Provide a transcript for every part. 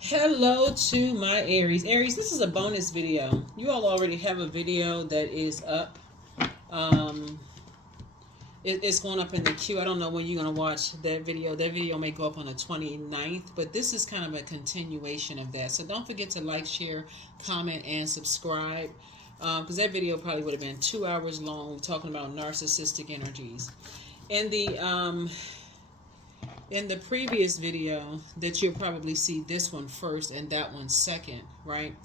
Hello to my Aries. Aries, this is a bonus video. You all already have a video that is up. Um, it's going up in the queue. I don't know when you're going to watch that video. That video may go up on the 29th, but this is kind of a continuation of that. So don't forget to like, share, comment, and subscribe. Because that video probably would have been 2 hours long talking about narcissistic energies. In the in the previous video that you'll probably see this one first and that one second, right?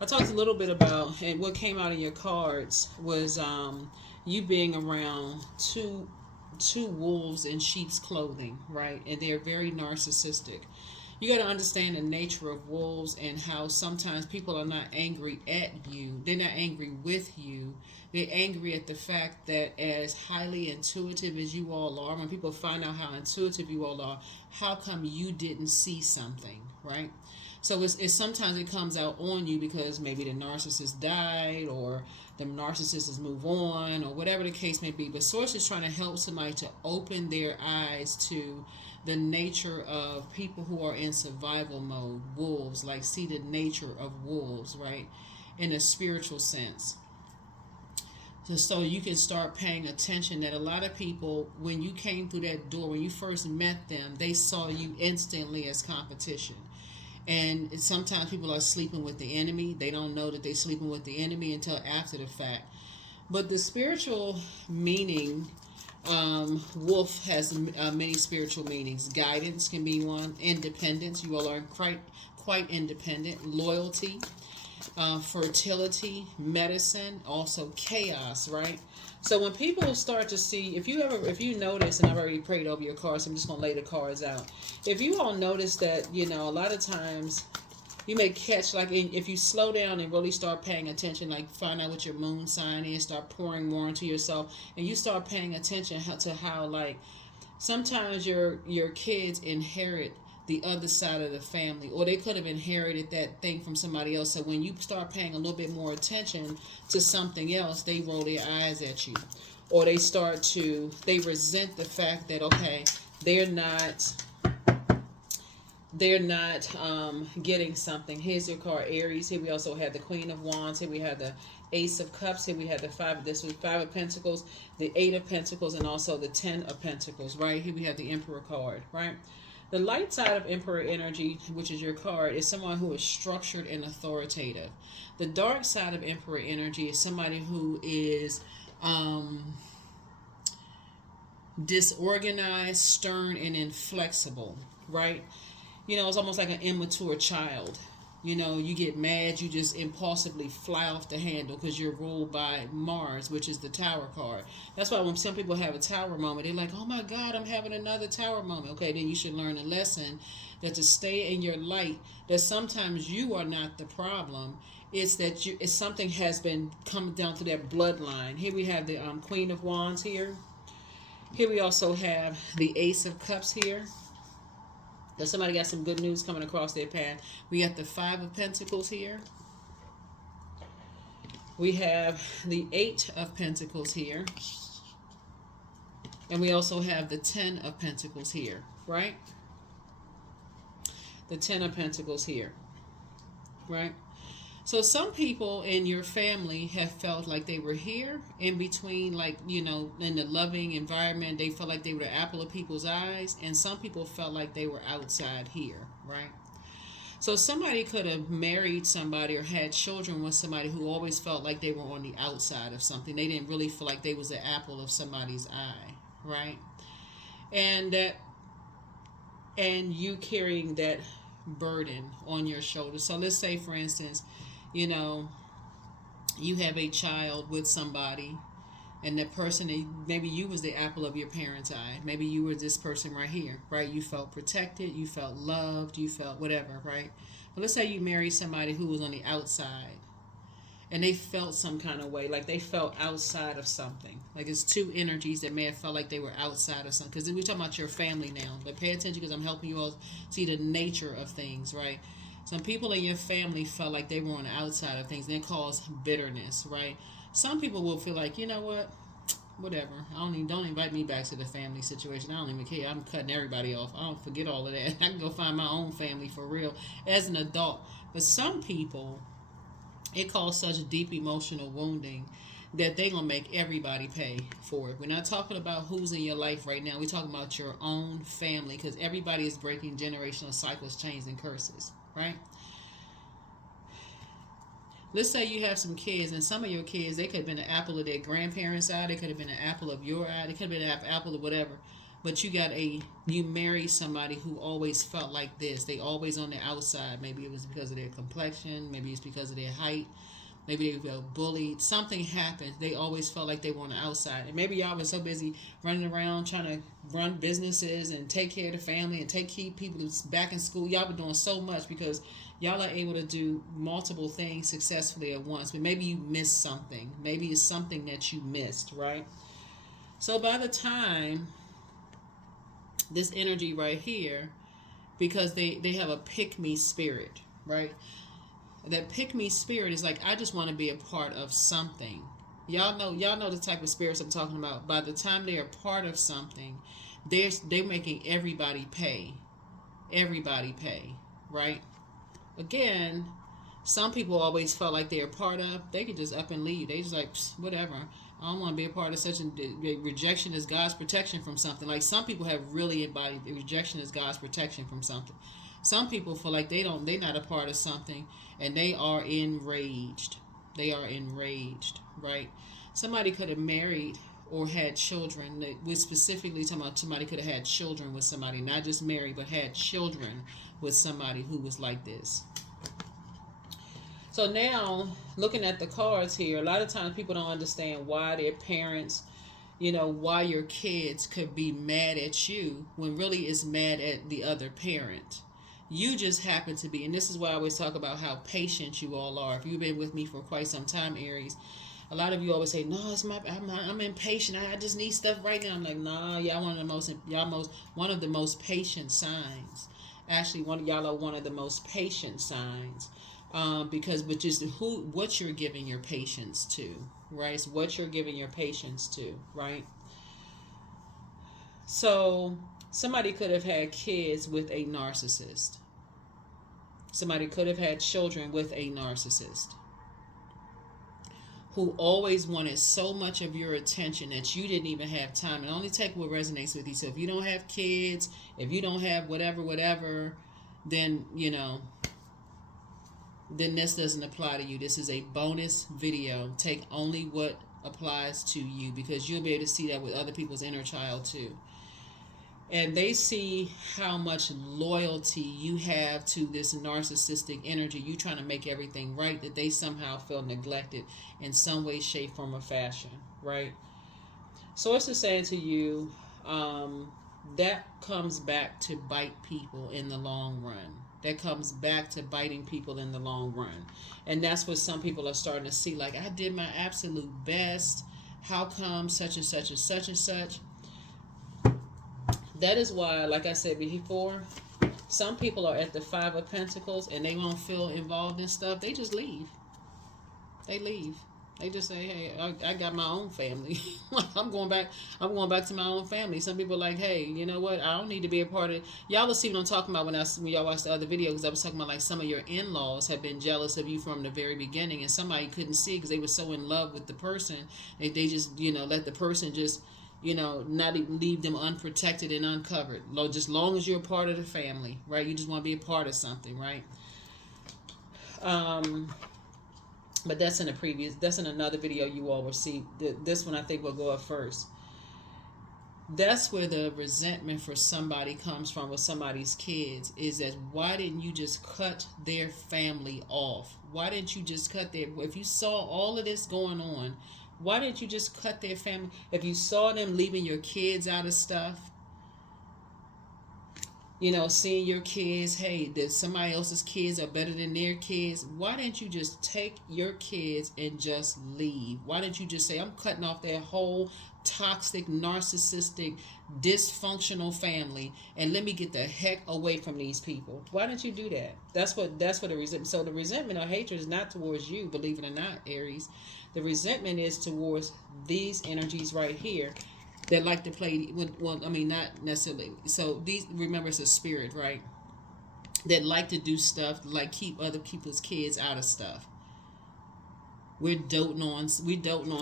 I talked a little bit about, and what came out of your cards was you being around two wolves in sheep's clothing, right? And they're very narcissistic. You got to understand the nature of wolves and how sometimes people are not angry at you. They're not angry with you. They're angry at the fact that as highly intuitive as you all are, when people find out how intuitive you all are, how come you didn't see something, right? So it's sometimes it comes out on you because maybe the narcissist died or the narcissist has moved on or whatever the case may be. But Source is trying to help somebody to open their eyes to the nature of people who are in survival mode, wolves, like see the nature of wolves, right? In a spiritual sense. So you can start paying attention that a lot of people, when you came through that door, when you first met them, they saw you instantly as competition. And sometimes people are sleeping with the enemy. They don't know that they're sleeping with the enemy until after the fact. But the spiritual meaning, wolf has many spiritual meanings. Guidance can be one. Independence. You all are quite independent. Loyalty. Fertility, medicine, also chaos, right? So when people start to see, if you notice, and I've already prayed over your cards, so I'm just going to lay the cards out. If you all notice that, a lot of times you may catch, like, if you slow down and really start paying attention, like find out what your moon sign is, start pouring more into yourself, and you start paying attention to how, like, sometimes your kids inherit the other side of the family, or they could have inherited that thing from somebody else. So when you start paying a little bit more attention to something else, they roll their eyes at you, or they resent the fact that, okay, they're not getting something. Here's your card, Aries. Here we also have the Queen of Wands. Here we have the Ace of Cups. Here we have the Five of Pentacles, the Eight of Pentacles, and also the Ten of Pentacles. Right here we have the Emperor card. Right. The light side of Emperor energy, which is your card, is someone who is structured and authoritative. The dark side of Emperor energy is somebody who is disorganized, stern, and inflexible, right? It's almost like an immature child. You get mad, you just impulsively fly off the handle because you're ruled by Mars, which is the Tower card. That's why when some people have a Tower moment, they're like, oh my God, I'm having another Tower moment. Okay, then you should learn a lesson that to stay in your light, that sometimes you are not the problem. It's that it's something has been coming down to that bloodline. Here we have the Queen of Wands here. Here we also have the Ace of Cups here. If somebody got some good news coming across their path. We got the Five of Pentacles here. We have the Eight of Pentacles here. And we also have the Ten of Pentacles here, right? The Ten of Pentacles here, right? So some people in your family have felt like they were here in between, like, in the loving environment. They felt like they were the apple of people's eyes. And some people felt like they were outside here, right? So somebody could have married somebody or had children with somebody who always felt like they were on the outside of something. They didn't really feel like they was the apple of somebody's eye, right? And you carrying that burden on your shoulders. So let's say, for instance, you have a child with somebody, and that person, maybe you was the apple of your parents' eye. Maybe you were this person right here, right? You felt protected, you felt loved, you felt whatever, right? But let's say you married somebody who was on the outside, and they felt some kind of way, like they felt outside of something. Like it's two energies that may have felt like they were outside of something. Because we're talking about your family now. But pay attention, because I'm helping you all see the nature of things, right? Some people in your family felt like they were on the outside of things, and it caused bitterness, right? Some people will feel like, you know what? whatever. Don't invite me back to the family situation. I don't even care. I'm cutting everybody off. I don't forget all of that. I can go find my own family for real as an adult. But some people, it causes such deep emotional wounding that they gonna make everybody pay for it. We're not talking about who's in your life right now. We're talking about your own family, because everybody is breaking generational cycles, chains, and curses, right? Let's say you have some kids, and some of your kids, they could have been an apple of their grandparents' eye, they could have been an apple of your eye, they could have been an apple of whatever. But you marry somebody who always felt like this. They always on the outside. Maybe it was because of their complexion, maybe it's because of their height, maybe they felt bullied. Something happened. They always felt like they were on the outside. And maybe y'all were so busy running around trying to run businesses and take care of the family and keep people back in school. Y'all were doing so much because y'all are able to do multiple things successfully at once. But maybe you missed something. Maybe it's something that you missed, right? So by the time this energy right here, because they have a pick-me spirit, right? That pick-me spirit is like, I just want to be a part of something. Y'all know the type of spirits I'm talking about. By the time they're a part of something, they're making everybody pay. Everybody pay, right? Again, some people always felt like they're a part of. They could just up and leave. They just like, whatever. I don't want to be a part of such a rejection as God's protection from something. Like, some people have really embodied rejection as God's protection from something. Some people feel like they're not a part of something, and they are enraged. They are enraged, right? Somebody could have married or had children. We're specifically talking about somebody could have had children with somebody, not just married, but had children with somebody who was like this. So now, looking at the cards here, a lot of times people don't understand why their parents, why your kids could be mad at you when really it's mad at the other parent. You just happen to be, and this is why I always talk about how patient you all are. If you've been with me for quite some time, Aries, a lot of you always say, "No, I'm impatient. I just need stuff right now." I'm like, "Nah, one of the most patient signs. Actually, y'all are one of the most patient signs." Because what you're giving your patience to, right? It's what you're giving your patience to, right? So somebody could have had kids with a narcissist. Somebody could have had children with a narcissist who always wanted so much of your attention that you didn't even have time. And only take what resonates with you. So if you don't have kids, if you don't have whatever, then, then this doesn't apply to you. This is a bonus video. Take only what applies to you, because you'll be able to see that with other people's inner child too. And they see how much loyalty you have to this narcissistic energy. You trying to make everything right, that they somehow feel neglected in some way, shape, form, or fashion, right? Source is saying to you, that comes back to bite people in the long run. That comes back to biting people in the long run. And that's what some people are starting to see. Like, I did my absolute best. How come such and such and such and such? That is why, like I said before, some people are at the Five of Pentacles and they won't feel involved in stuff. They just leave. They leave. They just say, "Hey, I got my own family. I'm going back to my own family." Some people are like, "Hey, you know what? I don't need to be a part of it." Y'all will see what I'm talking about when y'all watch the other video, because I was talking about like some of your in-laws have been jealous of you from the very beginning, and somebody couldn't see because they were so in love with the person. They just, let the person just, not even leave them unprotected and uncovered. Just long as you're a part of the family, right? You just want to be a part of something, right? But that's in another video you all will see. This one I think will go up first. That's where the resentment for somebody comes from with somebody's kids, is that why didn't you just cut their family off? Why didn't you just if you saw all of this going on, why didn't you just cut their family? If you saw them leaving your kids out of stuff, seeing your kids, hey, that somebody else's kids are better than their kids. Why didn't you just take your kids and just leave? Why didn't you just say, "I'm cutting off their whole toxic, narcissistic, dysfunctional family, and let me get the heck away from these people. Why don't you do that? That's what the resentment. So the resentment or hatred is not towards you, believe it or not, Aries. The resentment is towards these energies right here that like to play. Well, I mean, not necessarily. So these, remember, it's a spirit, right? That like to do stuff like keep other people's kids out of stuff. We're doting on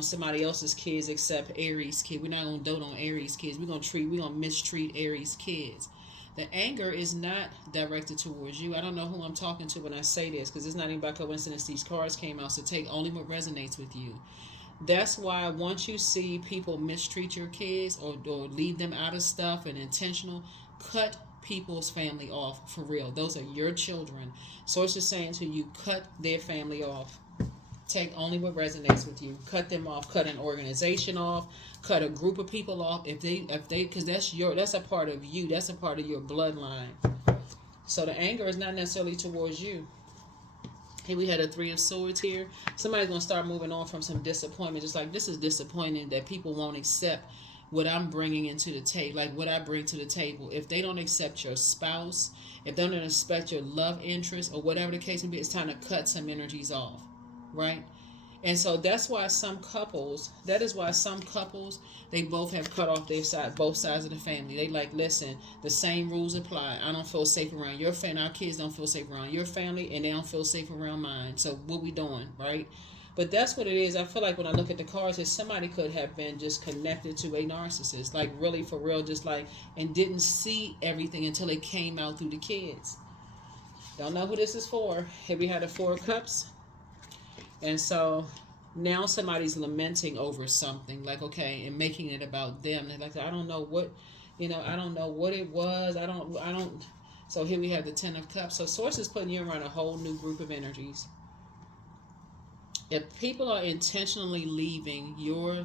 somebody else's kids except Aries kid. We're not gonna dote on Aries kids. We're gonna mistreat Aries kids. The anger is not directed towards you. I don't know who I'm talking to when I say this, because it's not even by coincidence these cards came out. So take only what resonates with you. That's why once you see people mistreat your kids or leave them out of stuff and intentional, cut people's family off for real. Those are your children. Source is saying to you, cut their family off. Take only what resonates with you. Cut them off. Cut an organization off. Cut a group of people off. If they, because that's a part of you. That's a part of your bloodline. So the anger is not necessarily towards you. Here we had a 3 of Swords here. Somebody's going to start moving on from some disappointment. Just like, this is disappointing that people won't accept what I'm bringing into the table, like what I bring to the table. If they don't accept your spouse, if they don't accept your love interest, or whatever the case may be, it's time to cut some energies off, right? And so that's why some couples, they both have cut off their side, both sides of the family. They like, listen, the same rules apply. I don't feel safe around your family. Our kids don't feel safe around your family, and they don't feel safe around mine. So what we doing, right? But that's what it is. I feel like when I look at the cards, that somebody could have been just connected to a narcissist, like really for real, just like, and didn't see everything until it came out through the kids. Don't know who this is for. Here we had the 4 of Cups. And so now somebody's lamenting over something, like, okay, and making it about them. They're like, I don't know what, I don't know what it was. I don't. So here we have the 10 of Cups. So Source is putting you around a whole new group of energies. If people are intentionally leaving, you're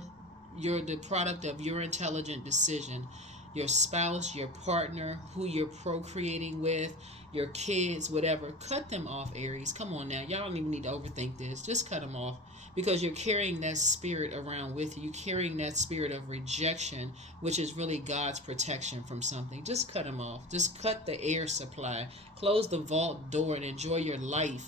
the product of your intelligent decision. Your spouse, your partner, who you're procreating with, your kids, whatever, cut them off, Aries. Come on now. Y'all don't even need to overthink this. Just cut them off, because you're carrying that spirit around with you. You're carrying that spirit of rejection, which is really God's protection from something. Just cut them off. Just cut the air supply. Close the vault door and enjoy your life.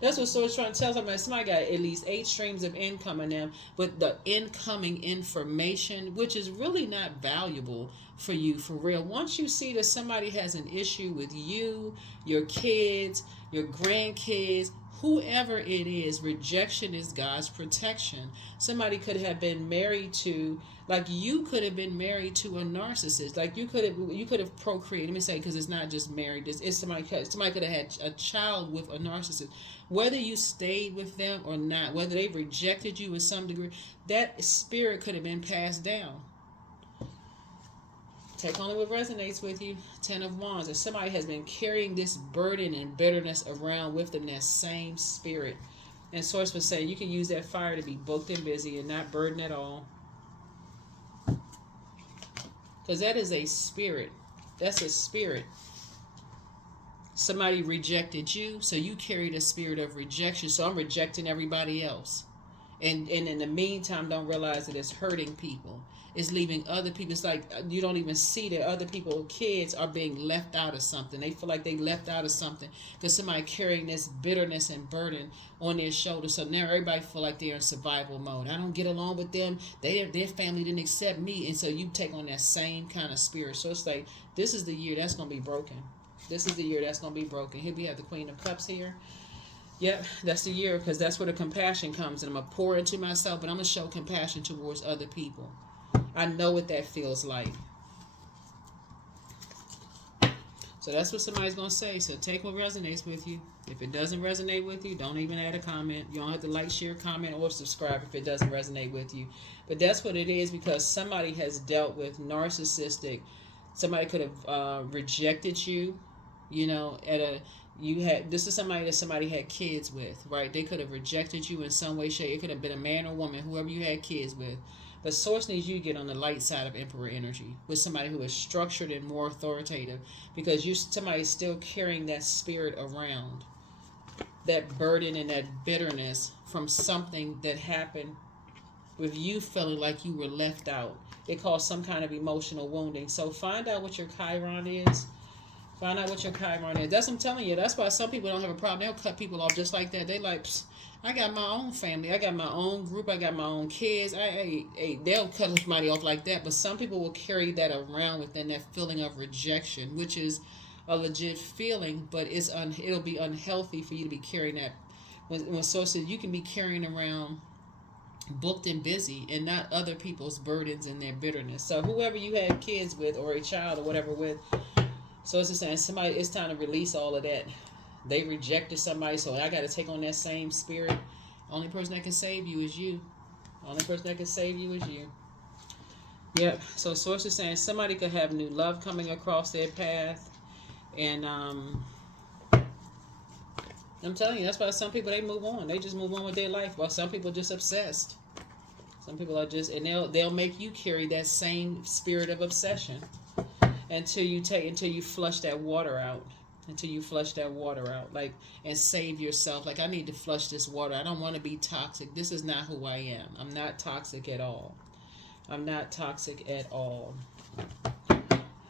That's what Source trying to tell somebody. Somebody got at least 8 streams of income in them, but the incoming information, which is really not valuable for you, for real. Once you see that somebody has an issue with you, your kids, your grandkids, whoever it is, rejection is God's protection. Somebody could have been married to, like you could have been married to a narcissist. Like you could have procreated. Let me say, because it's not just married. It's somebody could have had a child with a narcissist. Whether you stayed with them or not, whether they rejected you in some degree, that spirit could have been passed down. Take only what resonates with you. 10 of Wands. If somebody has been carrying this burden and bitterness around with them, that same spirit. And Source was saying you can use that fire to be booked and busy and not burden at all. Because that is a spirit. That's a spirit. Somebody rejected you, so you carried a spirit of rejection. So I'm rejecting everybody else. And in the meantime, don't realize that it's hurting people. It's leaving other people. It's like you don't even see that other people, kids, are being left out of something. They feel like they left out of something because somebody carrying this bitterness and burden on their shoulders. So now everybody feel like they're in survival mode. I don't get along with them. Their family didn't accept me. And so you take on that same kind of spirit. So it's like, this is the year that's going to be broken. This is the year that's going to be broken. Here we have the Queen of Cups here. Yep, that's the year, because that's where the compassion comes. And I'm going to pour into myself, but I'm going to show compassion towards other people. I know what that feels like. So that's what somebody's going to say. So take what resonates with you. If it doesn't resonate with you, don't even add a comment. You don't have to like, share, comment, or subscribe if it doesn't resonate with you. But that's what it is, because somebody has dealt with narcissistic. Somebody could have rejected you, this is somebody that somebody had kids with, right? They could have rejected you in some way, shape. It could have been a man or woman, whoever you had kids with. But Source needs you to get on the light side of Emperor energy with somebody who is structured and more authoritative, because somebody's still carrying that spirit around, that burden and that bitterness from something that happened with you feeling like you were left out. It caused some kind of emotional wounding. So find out what your Chiron is. Find out what your Chiron is. That's what I'm telling you. That's why some people don't have a problem. They'll cut people off just like that. They like, I got my own family. I got my own group. I got my own kids. They'll cut somebody off like that. But some people will carry that around within that feeling of rejection, which is a legit feeling, but it'll be unhealthy for you to be carrying that. When sources, you can be carrying around booked and busy and not other people's burdens and their bitterness. So whoever you have kids with or a child or whatever with, so it's just saying somebody, it's time to release all of that. They rejected somebody, so I got to take on that same spirit. Only person that can save you is you. Only person that can save you is you. Yep. So source is saying somebody could have new love coming across their path. And I'm telling you, that's why some people, they move on. They just move on with their life. While some people are just obsessed. Some people are just, and they'll make you carry that same spirit of obsession until you flush that water out. Until you flush that water out, like, and save yourself. Like, I need to flush this water. I don't want to be toxic. This is not who I am. I'm not toxic at all. I'm not toxic at all.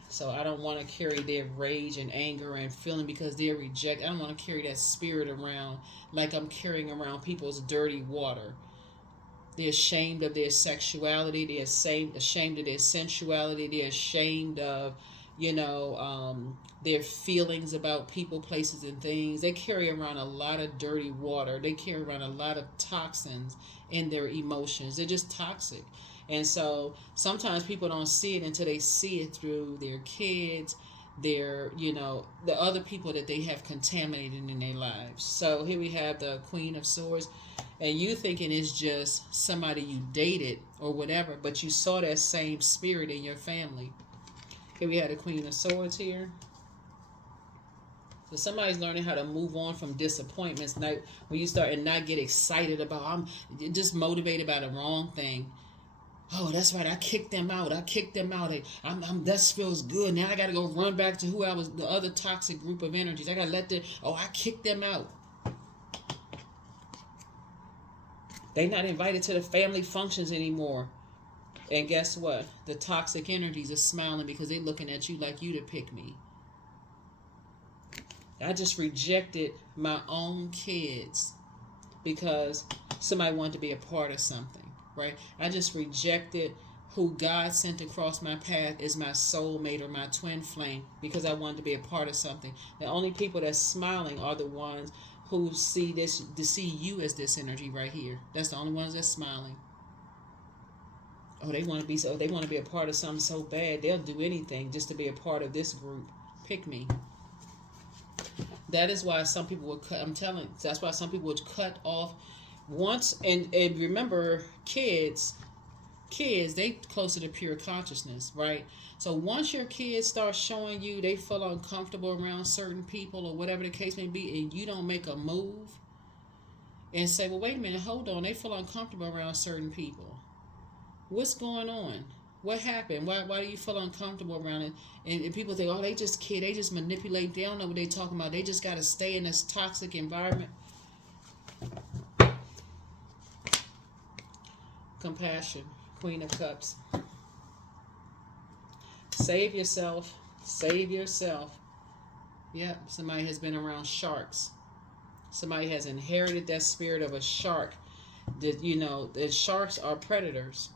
So I don't want to carry their rage and anger and feeling because they're rejected. I don't want to carry that spirit around like I'm carrying around people's dirty water. They're ashamed of their sexuality. They're ashamed of their sensuality. They're ashamed of, their feelings about people, places, and things. They carry around a lot of dirty water. They carry around a lot of toxins in their emotions. They're just toxic. And so sometimes people don't see it until they see it through their kids, the other people that they have contaminated in their lives. So here we have the Queen of Swords. And you thinking it's just somebody you dated or whatever, but you saw that same spirit in your family. Here we have the Queen of Swords here. So somebody's learning how to move on from disappointments. Now, when you start and not get excited about, I'm just motivated by the wrong thing. Oh, that's right. I kicked them out. That feels good. Now I got to go run back to who I was, the other toxic group of energies. I got to I kicked them out. They're not invited to the family functions anymore. And guess what? The toxic energies are smiling because they're looking at you like you to pick me. I just rejected my own kids because somebody wanted to be a part of something, right? I just rejected who God sent across my path as my soulmate or my twin flame because I wanted to be a part of something. The only people that's smiling are the ones who see you as this energy right here. That's the only ones that's smiling. They want to be a part of something so bad they'll do anything just to be a part of this group. Pick me. That is why some people would cut. That's why some people would cut off once. And remember, kids, they closer to pure consciousness, right? So once your kids start showing you they feel uncomfortable around certain people or whatever the case may be, and you don't make a move and say, well, wait a minute, hold on, they feel uncomfortable around certain people. What's going on? What happened? Why do you feel uncomfortable around it? And people think, they just kid, they just manipulate. They don't know what they're talking about. They just got to stay in this toxic environment. Compassion, Queen of Cups. Save yourself. Save yourself. Yep, somebody has been around sharks. Somebody has inherited that spirit of a shark. That sharks are predators.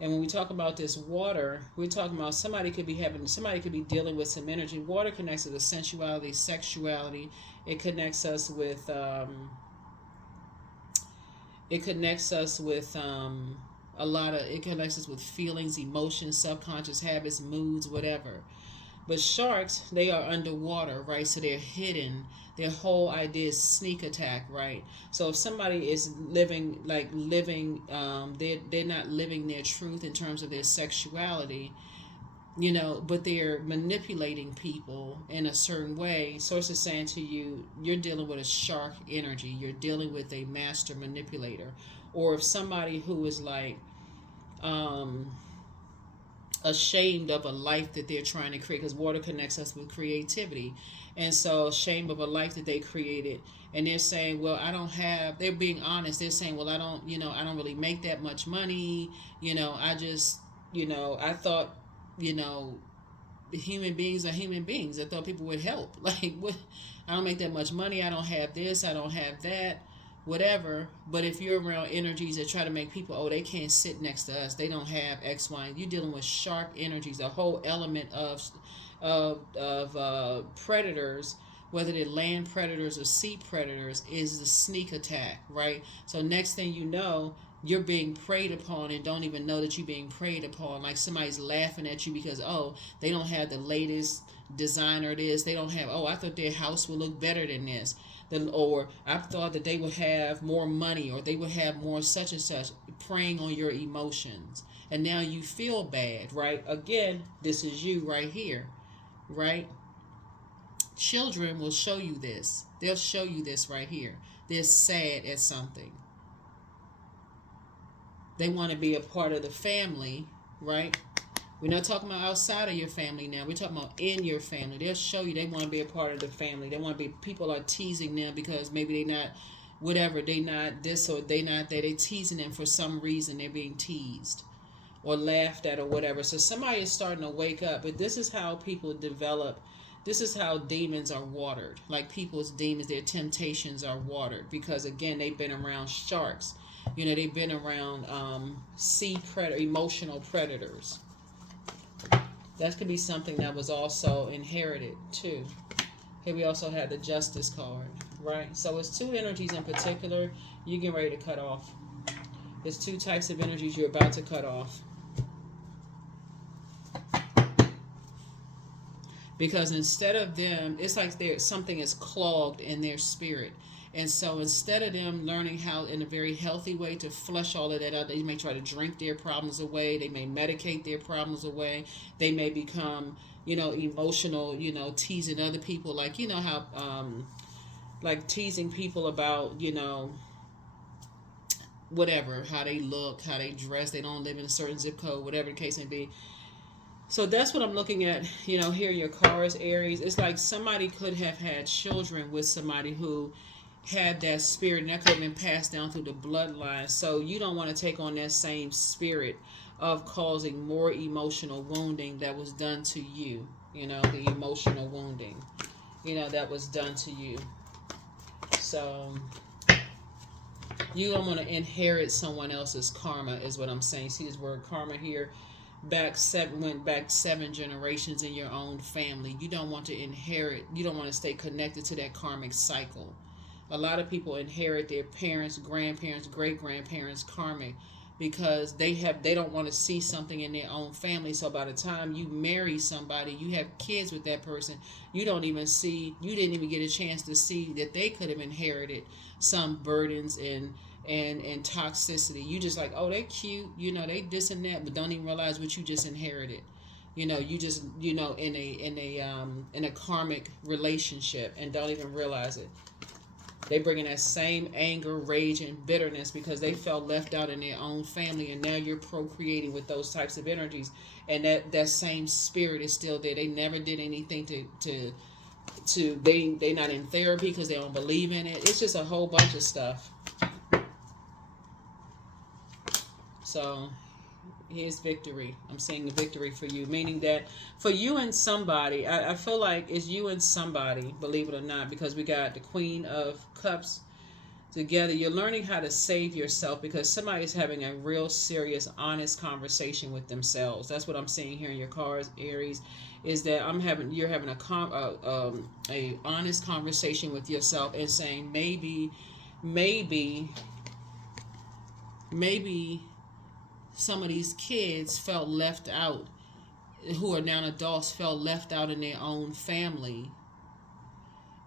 And when we talk about this water, we're talking about somebody could be dealing with some energy. Water connects us with sensuality, sexuality. It connects us with it connects us with feelings, emotions, subconscious habits, moods, whatever. But sharks, they are underwater, right? So they're hidden. Their whole idea is sneak attack, right? So if somebody is they're not living their truth in terms of their sexuality, but they're manipulating people in a certain way. Source is saying to you, you're dealing with a shark energy. You're dealing with a master manipulator. Or if somebody who is like, ashamed of a life that they're trying to create, because water connects us with creativity. And so ashamed of a life that they created, and they're saying, well, I don't have, they're being honest, they're saying, well, I don't, I don't really make that much money, I just, I thought, you know human beings are human beings. I thought people would help. Like, what? I don't make that much money, I don't have this, I don't have that, whatever. But if you're around energies that try to make people, oh, they can't sit next to us, they don't have X, Y, you're dealing with sharp energies. The whole element of predators, whether they're land predators or sea predators, is the sneak attack, right? So next thing you know, you're being preyed upon and don't even know that you're being preyed upon. Like somebody's laughing at you because, oh, they don't have the latest designer this, they don't have, oh, I thought their house would look better than this, or I thought that they would have more money, or they would have more such and such, preying on your emotions. And now you feel bad, right? Again, this is you right here, right? Children will show you this. They'll show you this right here. They're sad at something. They want to be a part of the family, right? We're not talking about outside of your family now. We're talking about in your family. They'll show you they want to be a part of the family. They want to be, people are teasing them because maybe they not, whatever, they not this or they not that. They teasing them for some reason. They're being teased or laughed at or whatever. So somebody is starting to wake up. But this is how people develop. This is how demons are watered. Like people's demons, their temptations are watered. Because again, they've been around sharks. They've been around sea predator, emotional predators. That could be something that was also inherited too. Here we also have the Justice card, right? So it's two energies in particular you're getting ready to cut off. There's two types of energies you're about to cut off. Because instead of them, it's like something is clogged in their spirit. And so instead of them learning how in a very healthy way to flush all of that out, they may try to drink their problems away. They may medicate their problems away. They may become, emotional, teasing other people. Like, how, like teasing people about, whatever, how they look, how they dress. They don't live in a certain zip code, whatever the case may be. So that's what I'm looking at, here in your cards, Aries. It's like somebody could have had children with somebody who had that spirit, and that could have been passed down through the bloodline. So you don't want to take on that same spirit of causing more emotional wounding that was done to you. The emotional wounding, that was done to you. So you don't want to inherit someone else's karma, is what I'm saying. See this word karma here? Went back 7 generations in your own family. You don't want to inherit, you don't want to stay connected to that karmic cycle. A lot of people inherit their parents, grandparents, great-grandparents karmic because they don't want to see something in their own family. So by the time you marry somebody, you have kids with that person, you didn't even get a chance to see that they could have inherited some burdens and toxicity. You just like, oh, they cute, they this and that, but don't even realize what you just inherited. You just, in a karmic relationship and don't even realize it. They bring in that same anger, rage, and bitterness because they felt left out in their own family, and now you're procreating with those types of energies, and that same spirit is still there. They never did anything they not in therapy because they don't believe in it. It's just a whole bunch of stuff. So here's victory. I'm saying the victory for you, meaning that for you and somebody, I feel like it's you and somebody, believe it or not, because we got the Queen of Cups together. You're learning how to save yourself because somebody's having a real serious, honest conversation with themselves. That's what I'm seeing here in your cards, Aries, is that you're having a honest conversation with yourself and saying maybe some of these kids felt left out, who are now adults, felt left out in their own family,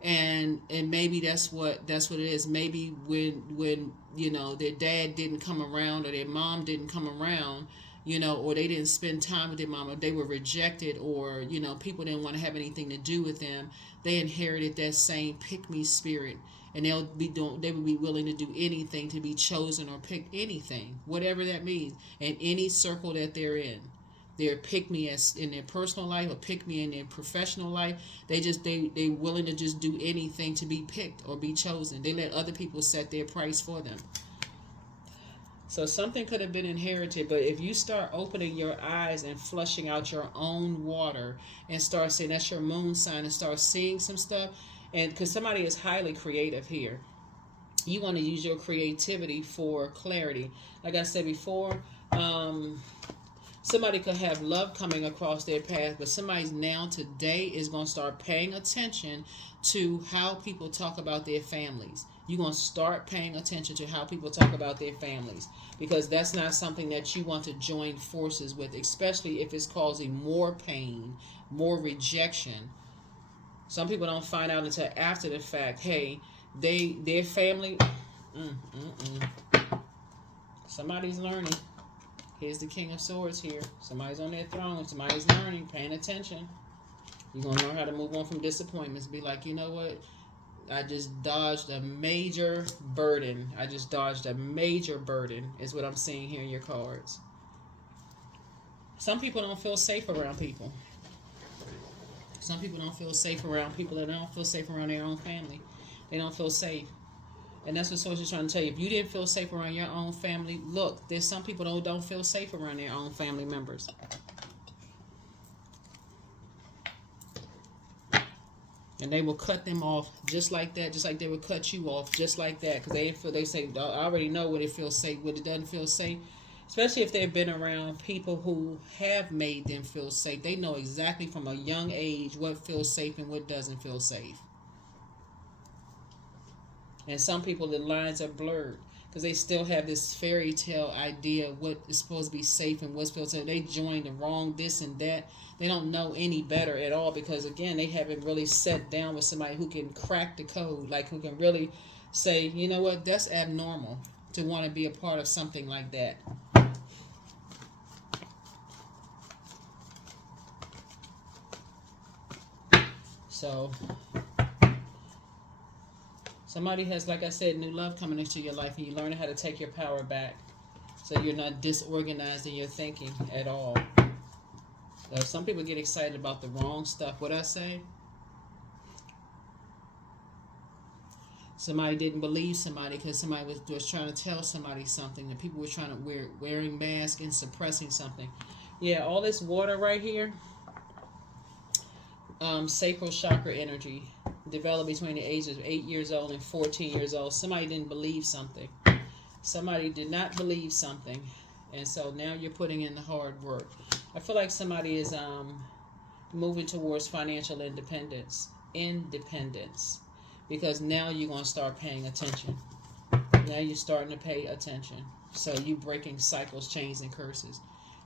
and maybe that's what it is. Maybe when their dad didn't come around or their mom didn't come around, or they didn't spend time with their mom, or they were rejected, or people didn't want to have anything to do with them. They inherited that same pick me spirit. And they would be willing to do anything to be chosen or pick anything, whatever that means, in any circle that they're in. they're pick me as in their personal life or pick me in their professional life. They willing to just do anything to be picked or be chosen. They let other people set their price for them. So something could have been inherited, but if you start opening your eyes and flushing out your own water and start saying that's your moon sign and start seeing some stuff, and because somebody is highly creative here, you want to use your creativity for clarity. Like I said before, somebody could have love coming across their path, but somebody's now today is going to start paying attention to how people talk about their families. You're going to start paying attention to how people talk about their families, because that's not something that you want to join forces with, especially if it's causing more pain, more rejection. Some people don't find out until after the fact, hey, their family, somebody's learning. Here's the King of Swords here. Somebody's on their throne. Somebody's learning, paying attention. You're going to learn how to move on from disappointments. Be like, you know what? I just dodged a major burden. Is what I'm seeing here in your cards. Some people don't feel safe around people. Some people don't feel safe around people that don't feel safe around their own family. They don't feel safe. And that's what Source is trying to tell you. If you didn't feel safe around your own family, look, there's some people who don't feel safe around their own family members. And they will cut them off just like that, just like they would cut you off just like that. Because they say, I already know what it feels safe, what it doesn't feel safe. Especially if they've been around people who have made them feel safe. They know exactly from a young age what feels safe and what doesn't feel safe. And some people, the lines are blurred because they still have this fairy tale idea of what is supposed to be safe and what's feels safe. They join the wrong this and that. They don't know any better at all because, again, they haven't really sat down with somebody who can crack the code, like who can really say, you know what, that's abnormal to want to be a part of something like that. So somebody has, like I said, new love coming into your life, and you learn how to take your power back so you're not disorganized in your thinking at all. So some people get excited about the wrong stuff. What I say? Somebody didn't believe somebody because somebody was trying to tell somebody something. The people were trying to wearing masks and suppressing something. Yeah, all this water right here, sacral chakra energy, developed between the ages of 8 years old and 14 years old. Somebody didn't believe something. Somebody did not believe something. And so now you're putting in the hard work. I feel like somebody is moving towards financial independence. Because now you're going to start paying attention. Now you're starting to pay attention. So you're breaking cycles, chains, and curses.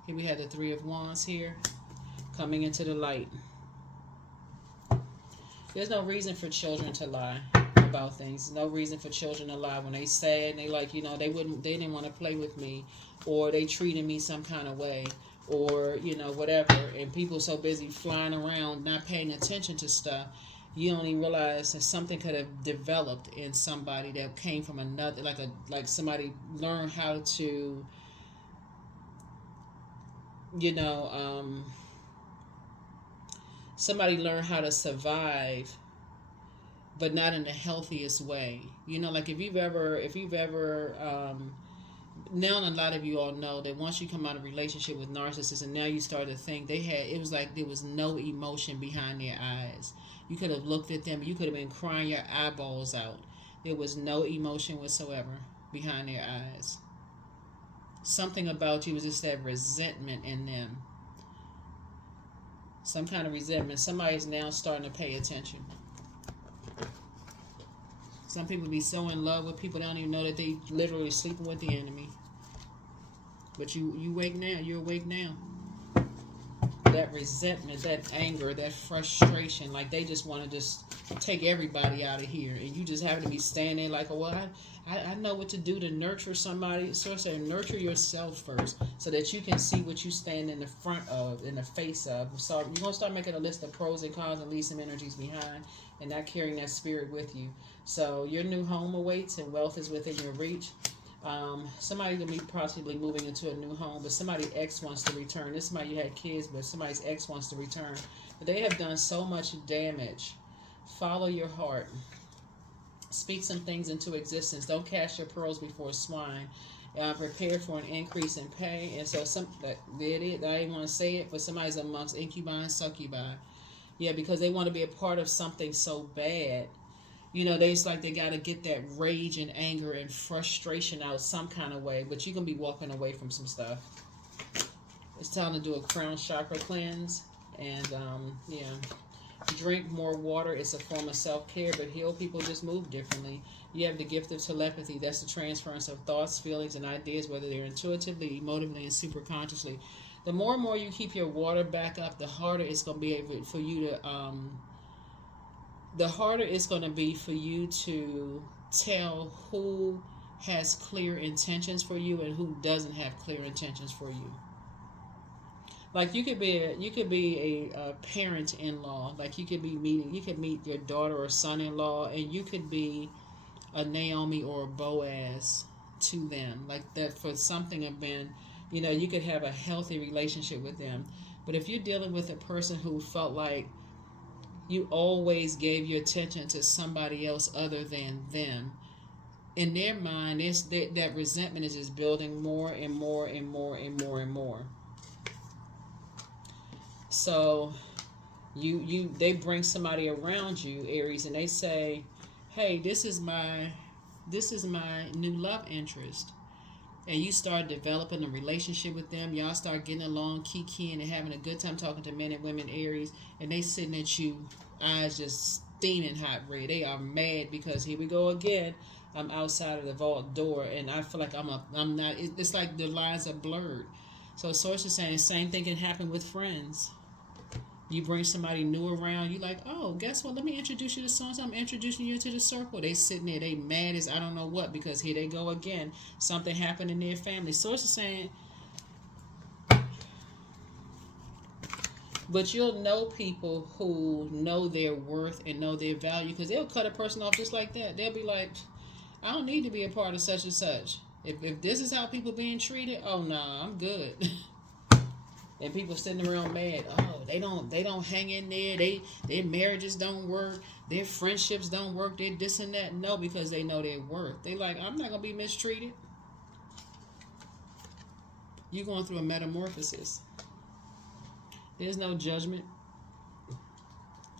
Here we have the Three of Wands here, coming into the light. There's no reason for children to lie about things. No reason for children to lie when they sad and they like, you know, they didn't want to play with me, or they treated me some kind of way, or, you know, whatever. And people so busy flying around not paying attention to stuff, you don't even realize that something could have developed in somebody that came from another, like somebody learned how to, you know, somebody learned how to survive, but not in the healthiest way. You know, like if you've ever, now a lot of you all know that once you come out of a relationship with narcissists and now you start to think it was like there was no emotion behind their eyes. You could have looked at them, you could have been crying your eyeballs out. There was no emotion whatsoever behind their eyes. Something about you was just that resentment in them. Some kind of resentment. Somebody's now starting to pay attention. Some people be so in love with people they don't even know that they literally sleeping with the enemy. But you awake now. You're awake now. That resentment, that anger, that frustration, like they just want to just take everybody out of here, and you just happen to be standing like, oh, well, I know what to do to nurture somebody. So I say, nurture yourself first, so that you can see what you stand in the front of, in the face of. So you're gonna start making a list of pros and cons and leave some energies behind, and not carrying that spirit with you. So your new home awaits, and wealth is within your reach. Somebody's gonna be possibly moving into a new home, but somebody ex wants to return. This is somebody you had kids, but somebody's ex wants to return. But they have done so much damage. Follow your heart. Speak some things into existence. Don't cast your pearls before swine. Prepare for an increase in pay. And so there it is. I didn't want to say it, but somebody's amongst incubi and succubi. Yeah, because they want to be a part of something so bad. It's like they got to get that rage and anger and frustration out some kind of way. But you're going to be walking away from some stuff. It's time to do a crown chakra cleanse. And, drink more water. It's a form of self-care, but heal people just move differently. You have the gift of telepathy. That's the transference of thoughts, feelings, and ideas, whether they're intuitively, emotively, and superconsciously. The more and more you keep your water back up, the harder it's going to be for you to tell who has clear intentions for you and who doesn't have clear intentions for you. Like you could be a parent-in-law. Like you could meet your daughter or son-in-law, and you could be a Naomi or a Boaz to them. Like that for something have been, you could have a healthy relationship with them. But if you're dealing with a person who felt like you always gave your attention to somebody else other than them, in their mind, that resentment is just building more and more and more and more and more. So they bring somebody around you, Aries, and they say, hey, this is my new love interest. And you start developing a relationship with them. Y'all start getting along, kikiing, and having a good time talking to men and women, Aries, and they sitting at you, eyes just steaming hot red. They are mad because here we go again. I'm outside of the vault door, and I feel like I'm not. It's like the lines are blurred. So source is saying the same thing can happen with friends. You bring somebody new around, you like, oh, guess what? Let me introduce you to someone. I'm introducing you to the circle. They sitting there, they mad as I don't know what, because here they go again. Something happened in their family. Source is saying, but you'll know people who know their worth and know their value, because they'll cut a person off just like that. They'll be like, I don't need to be a part of such and such. If this is how people being treated, oh nah, I'm good. And people sitting around mad. Oh, they don't hang in there. Their marriages don't work. Their friendships don't work. They're this and that. No, because they know their worth. They like, I'm not gonna be mistreated. You're going through a metamorphosis. There's no judgment.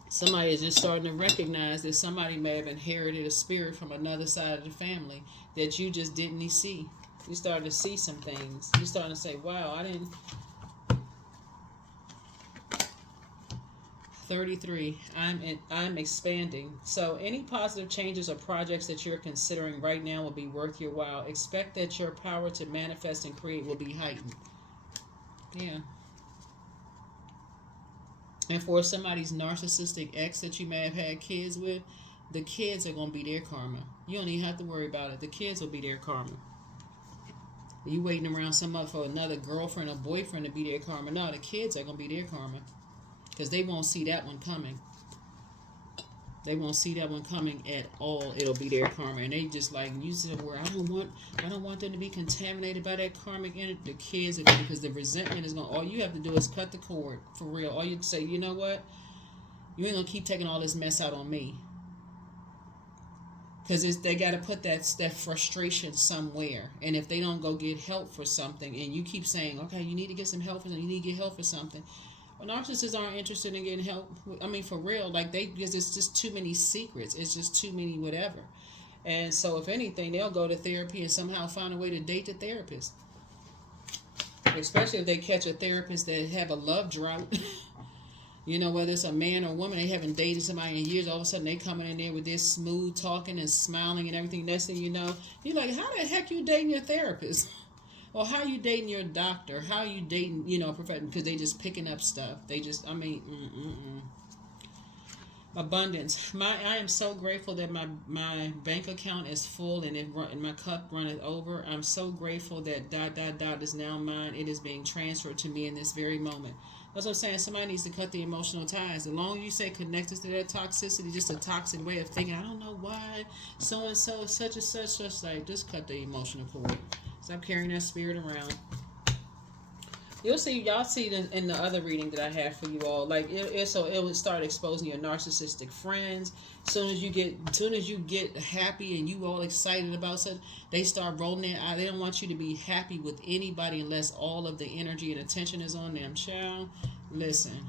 Somebody is just starting to recognize that somebody may have inherited a spirit from another side of the family that you just didn't see. You started to see some things. You starting to say, wow, I didn't. 33, I'm expanding. So any positive changes or projects that you're considering right now will be worth your while. Expect that your power to manifest and create will be heightened. Yeah. And for somebody's narcissistic ex that you may have had kids with, the kids are going to be their karma. You don't even have to worry about it. The kids will be their karma. You waiting around for another girlfriend or boyfriend to be their karma. No, the kids are going to be their karma. Because they won't see that one coming. They won't see that one coming at all. It'll be their karma. And they just like, you said, where I don't want them to be contaminated by that karmic energy. The kids are going to, because the resentment is going to, all you have to do is cut the cord. For real. All you say, you know what? You ain't going to keep taking all this mess out on me. Because they got to put that frustration somewhere. And if they don't go get help for something, and you keep saying, okay, you need to get some help for something, you need to get help for something. Well, narcissists aren't interested in getting help. I mean, for real, because it's just too many secrets. It's just too many whatever. And so, if anything, they'll go to therapy and somehow find a way to date the therapist. Especially if they catch a therapist that have a love drought. Whether it's a man or woman, they haven't dated somebody in years. All of a sudden, they coming in there with this smooth talking and smiling and everything. Next thing you know, you're like, how the heck you dating your therapist? Or how you dating your doctor? How you dating, professional? Because they just picking up stuff. They just, Abundance. I am so grateful that my bank account is full and my cup runneth over. I'm so grateful that ... is now mine. It is being transferred to me in this very moment. That's what I'm saying. Somebody needs to cut the emotional ties. The longer you say connected to that toxicity, just a toxic way of thinking, I don't know why so and so, such and such, like, just cut the emotional cord. Stop carrying that spirit around. You'll see, y'all see it in the other reading that I have for you all. Like it would start exposing your narcissistic friends. Soon as you get happy and you all excited about something, they start rolling it out. They don't want you to be happy with anybody unless all of the energy and attention is on them. Child, listen,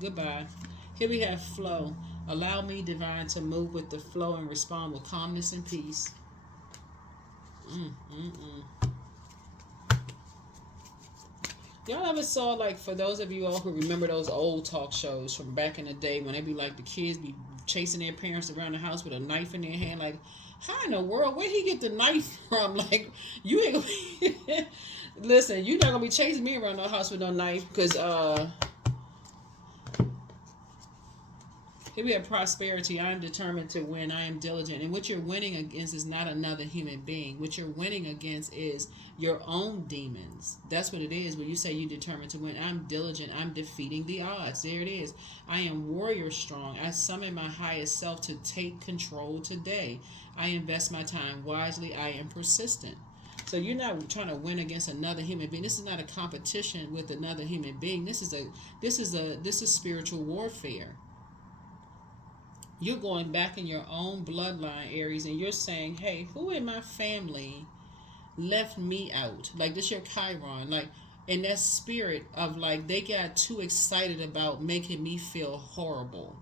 goodbye. Here we have flow. Allow me, divine, to move with the flow and respond with calmness and peace. Y'all ever saw, like, for those of you all who remember those old talk shows from back in the day when they be like the kids be chasing their parents around the house with a knife in their hand, like, how in the world, where'd he get the knife from? Like, you ain't gonna be, listen, you're not gonna be chasing me around the house with no knife, because here we have prosperity. I am determined to win. I am diligent. And what you're winning against is not another human being. What you're winning against is your own demons. That's what it is when you say you're determined to win. I'm diligent. I'm defeating the odds. There it is. I am warrior strong. I summon my highest self to take control today. I invest my time wisely. I am persistent. So you're not trying to win against another human being. This is not a competition with another human being. This is spiritual warfare. You're going back in your own bloodline, Aries, and you're saying, hey, who in my family left me out? Like, this your Chiron. Like, in that spirit of, like, they got too excited about making me feel horrible.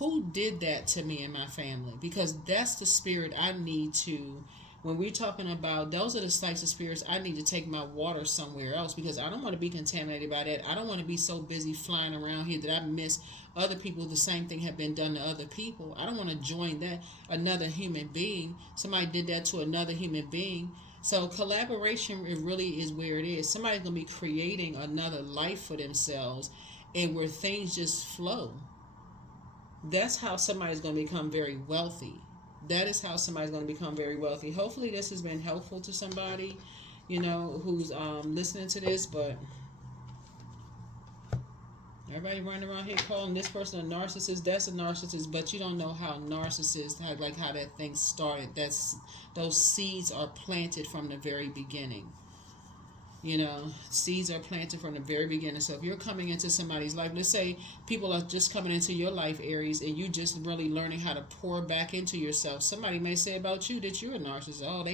Who did that to me and my family? Because that's the spirit I need to, when we're talking about, those are the types of spirits I need to take my water somewhere else, because I don't want to be contaminated by that. I don't want to be so busy flying around here that I miss other people. The same thing have been done to other people. I don't want to join that, another human being. Somebody did that to another human being. So collaboration, it really is where it is. Somebody's going to be creating another life for themselves, and where things just flow. That's how somebody's going to become very wealthy. That is how somebody's going to become very wealthy. Hopefully this has been helpful to somebody, who's listening to this. But everybody running around here calling this person a narcissist. That's a narcissist, but you don't know how narcissists, how that thing started. Those seeds are planted from the very beginning. Seeds are planted from the very beginning. So if you're coming into somebody's life, let's say people are just coming into your life, Aries, and you just really learning how to pour back into yourself. Somebody may say about you that you're a narcissist. Oh,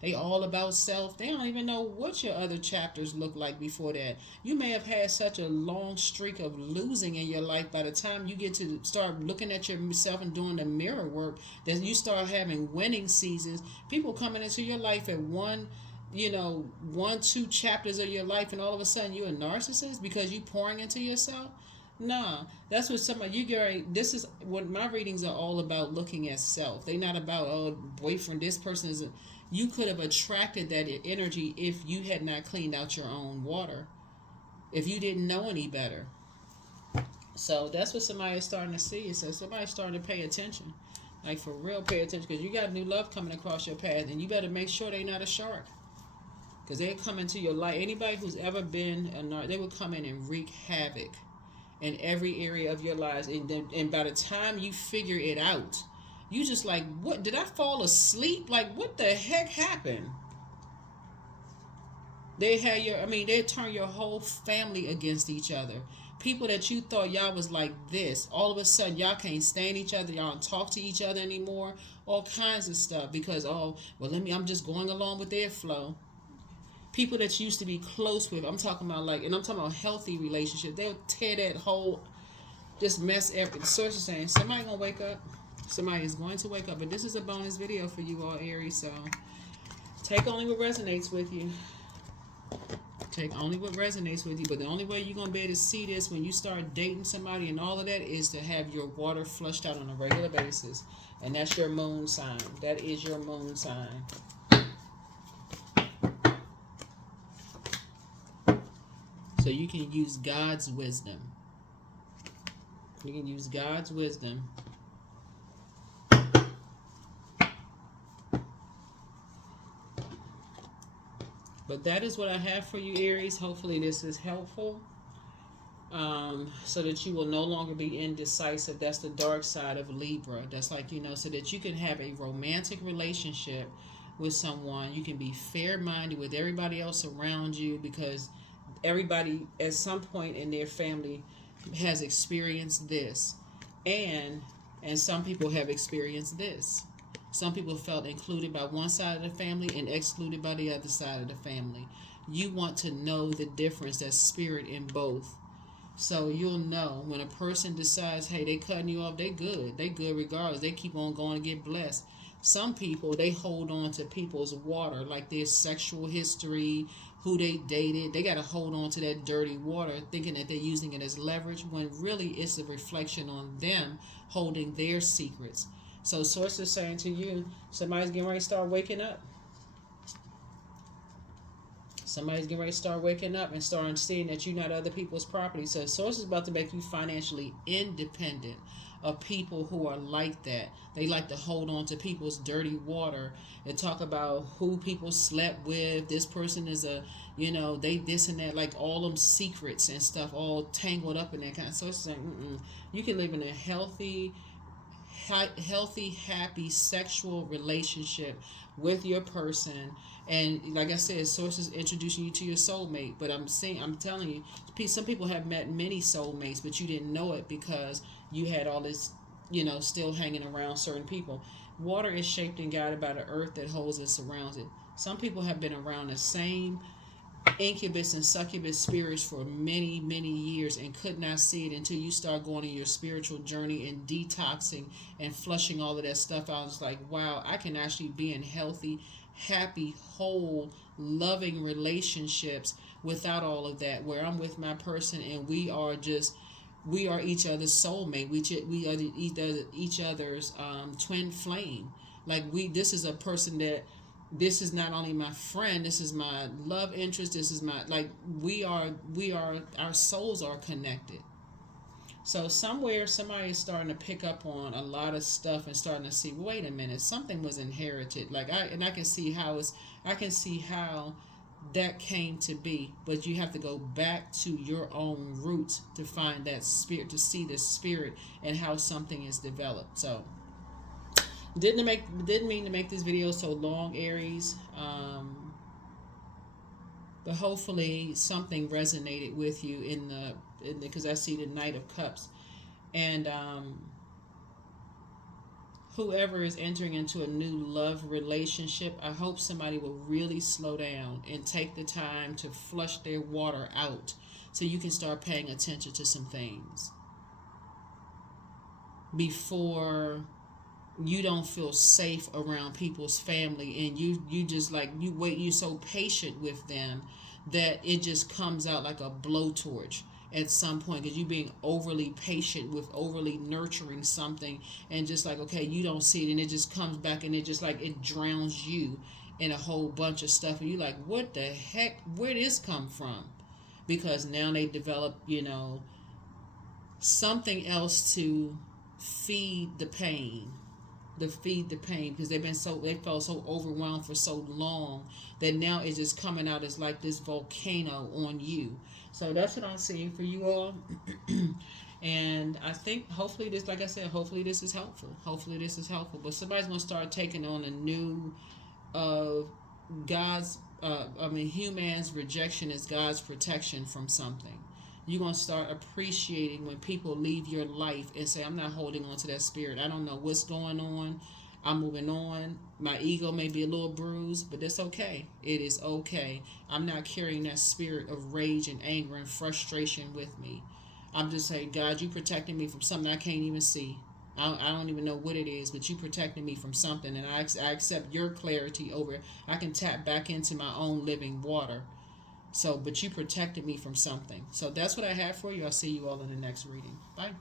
they all about self. They don't even know what your other chapters look like before that. You may have had such a long streak of losing in your life. By the time you get to start looking at yourself and doing the mirror work, that you start having winning seasons. People coming into your life at 1-2 chapters of your life, and all of a sudden you're a narcissist because you pouring into yourself. Nah, that's what this is what my readings are all about, looking at self. They're not about, oh, boyfriend, this person is you could have attracted that energy if you had not cleaned out your own water, if you didn't know any better. So that's what somebody is starting to see. So somebody's starting to pay attention, like, for real, pay attention, because you got new love coming across your path, and you better make sure they're not a shark. Because they come into your life. Anybody who's ever been they will come in and wreak havoc in every area of your lives. And by the time you figure it out, you just like, what? Did I fall asleep? Like, what the heck happened? They turn your whole family against each other. People that you thought y'all was like this, all of a sudden y'all can't stand each other. Y'all don't talk to each other anymore. All kinds of stuff because, I'm just going along with their flow. People that you used to be close with, I'm talking about healthy relationships. They'll tear that whole, just mess everything. Source is saying somebody gonna wake up. Somebody is going to wake up. But this is a bonus video for you all, Aries. So take only what resonates with you. Take only what resonates with you. But the only way you're gonna be able to see this when you start dating somebody and all of that is to have your water flushed out on a regular basis. And that's your moon sign. That is your moon sign. So you can use God's wisdom. You can use God's wisdom. But that is what I have for you, Aries. Hopefully this is helpful. So that you will no longer be indecisive. That's the dark side of Libra. That's like, so that you can have a romantic relationship with someone. You can be fair minded with everybody else around you, because everybody at some point in their family has experienced this. And some people have experienced this. Some people felt included by one side of the family and excluded by the other side of the family. You want to know the difference, that spirit in both. So you'll know when a person decides, hey, they cutting you off, they good. They good regardless. They keep on going to get blessed. Some people, they hold on to people's water, like their sexual history, who they dated. They got to hold on to that dirty water, thinking that they're using it as leverage, when really it's a reflection on them holding their secrets. So Source is saying to you, somebody's getting ready to start waking up. Somebody's getting ready to start waking up and starting seeing that you're not other people's property. So Source is about to make you financially independent of people who are like that. They like to hold on to people's dirty water and talk about who people slept with. This person is they this and that, like all them secrets and stuff all tangled up in that kind of. So it's saying, you can live in a healthy, happy sexual relationship with your person. And like I said, Source is introducing you to your soulmate. But I'm telling you, some people have met many soulmates, but you didn't know it because you had all this, still hanging around certain people. Water is shaped and guided by the earth that holds and surrounds it. Some people have been around the same incubus and succubus spirits for many, many years and could not see it until you start going on your spiritual journey and detoxing and flushing all of that stuff out. It's like, wow, I can actually be in healthy, happy, whole, loving relationships without all of that, where I'm with my person and we are each other's soulmate. We are each other's twin flame. Like this is a person that, this is not only my friend, this is my love interest, this is my, like, we are our souls are connected. So somewhere somebody is starting to pick up on a lot of stuff and starting to see, wait a minute, something was inherited. Like I can see how that came to be, but you have to go back to your own roots to find that spirit, to see the spirit and how something is developed. So didn't mean to make this video so long, Aries, but hopefully something resonated with you in the because I see the Knight of Cups. And whoever is entering into a new love relationship, I hope somebody will really slow down and take the time to flush their water out so you can start paying attention to some things before you don't feel safe around people's family, and you just like, you're so patient with them that it just comes out like a blowtorch at some point, because you're being overly patient with overly nurturing something, and just like, okay, you don't see it and it just comes back and it just like it drowns you in a whole bunch of stuff, and you're like, what the heck, where did this come from? Because now they develop something else to feed the pain, because they felt so overwhelmed for so long that now it's just coming out as like this volcano on you. So that's what I'm seeing for you all. And I think hopefully this, like I said, hopefully this is helpful. But somebody's going to start taking on a new God's human's rejection is God's protection from something. You're going to start appreciating when people leave your life and say, I'm not holding on to that spirit. I don't know what's going on. I'm moving on. My ego may be a little bruised, but that's okay. It is okay. I'm not carrying that spirit of rage and anger and frustration with me. I'm just saying, God, you protecting me from something I can't even see. I don't even know what it is, but you protecting me from something, and I accept your clarity over it. I can tap back into my own living water. So, but you protected me from something. So that's what I have for you. I'll see you all in the next reading. Bye.